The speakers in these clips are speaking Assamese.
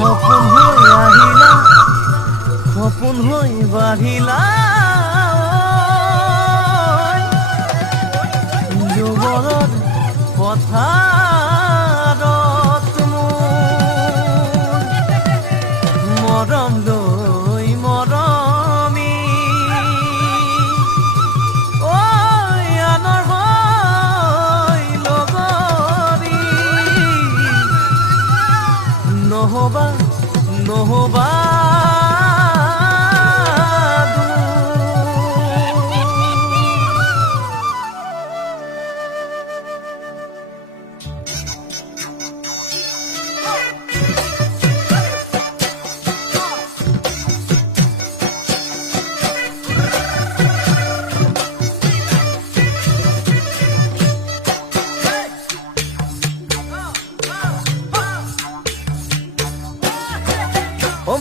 সপোন হৈ আহিলা সপোন হৈ বাঢ়িলা যুগলত পথাৰত মোৰ মৰম লৈ মৰমি আনৰ হৈ লগৰী নহবা নহবা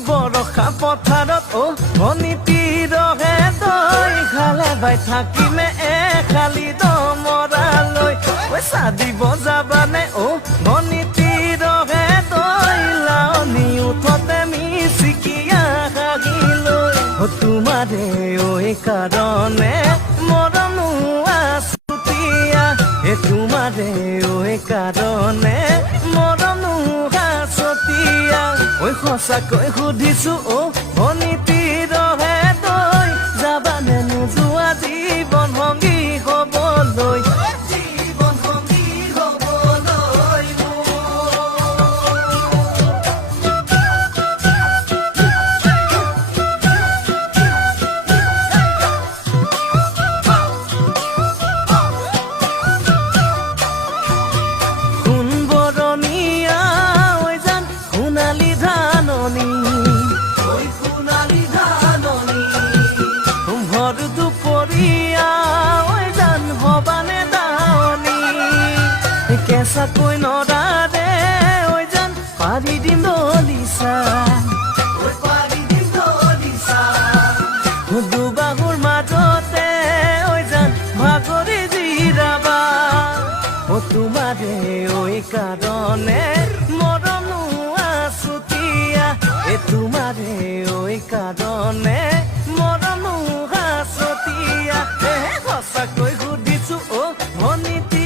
বৰষা পথাৰত ভনীতিৰহে তই খালে বাই থাকিমে খালি দমৰালৈ চাদিব যাবানে ভনীতিৰহে তই লাৱনি উঠতে মিচিকিয়া হাগিলৈ তোমাৰে কাৰণে মৰমো আছুতীয়া তোমাৰে কাৰণে মৰমো আছতীয়া সঁচাকৈ সুধিছো ভনীতিৰহে তই যাবানে নোযোৱা জীৱন সংগী হ'বলৈ জীৱন সংগী হ'বলৈ সোণ বৰণীয়া ঐ জান সোণালী ধাননি ভৰ দুপৰীয়া ঐ জান হবানে দাৱনি কেঁচাকৈ নৰাৰে ঐ জান পাৰি দিম দলিচা দুবাহুৰ মাজতে ঐ জান ভাগৰি জিৰাবা তোমাৰে কাৰণে মৰমো আছুতীয়া তোমাৰে কাৰণে মৰমো আছতীয়া সঁচাকৈ সুধিছো ভনীতি